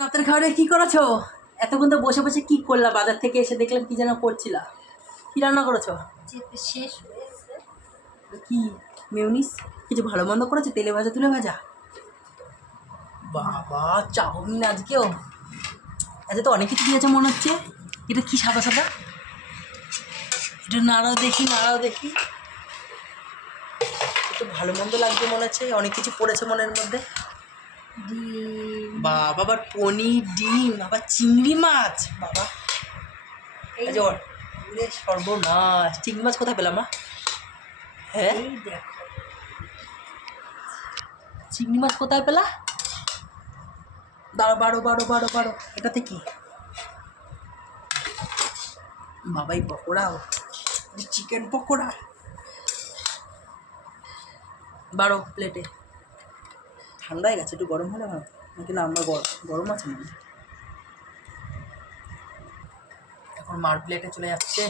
রাতের খাবারে কি করেছো? এতক্ষণ তো বসে বসে কি করলা? বাজার থেকে এসে দেখলাম কি যেন করছিলা। কি রান্না করেছো? শেষ হয়েছে। কি মেয়োনিজ? কিছু ভালো মন্দ করেছো? তেলে ভাজা তুলে ভাজা? বাবা, চাউমিন আজকেও? আজকে তো অনেক কিছু দিয়েছে মনে হচ্ছে। এটা কি সাদা সাদা? এটা নাড়াও দেখি, নাড়াও দেখি। একটু ভালো মন্দ লাগবে মনে হচ্ছে, অনেক কিছু পড়েছে মনের মধ্যে। ডিম, বাবা, আবার পনির, ডিম, আবার চিংড়ি মাছ। বাবা আচ্ছা, ওরে সর্বনাশ! চিংড়ি মাছ কোথায় পেলাম মা? হ্যাঁ, এই দেখো চিংড়ি মাছ কোথায় পেলা? দাঁড়ো, বারো বারো বারো বারো। এটাতে কি? বাবাই পকোড়া, চিকেন পকোড়া। বারো প্লেটে। ঠান্ডা হয়ে গেছে, একটু গরম হলে ভালো। নাকি না, আমার গরম আছে মনে হয়। এখন মার প্লেটে চলে যাচ্ছে।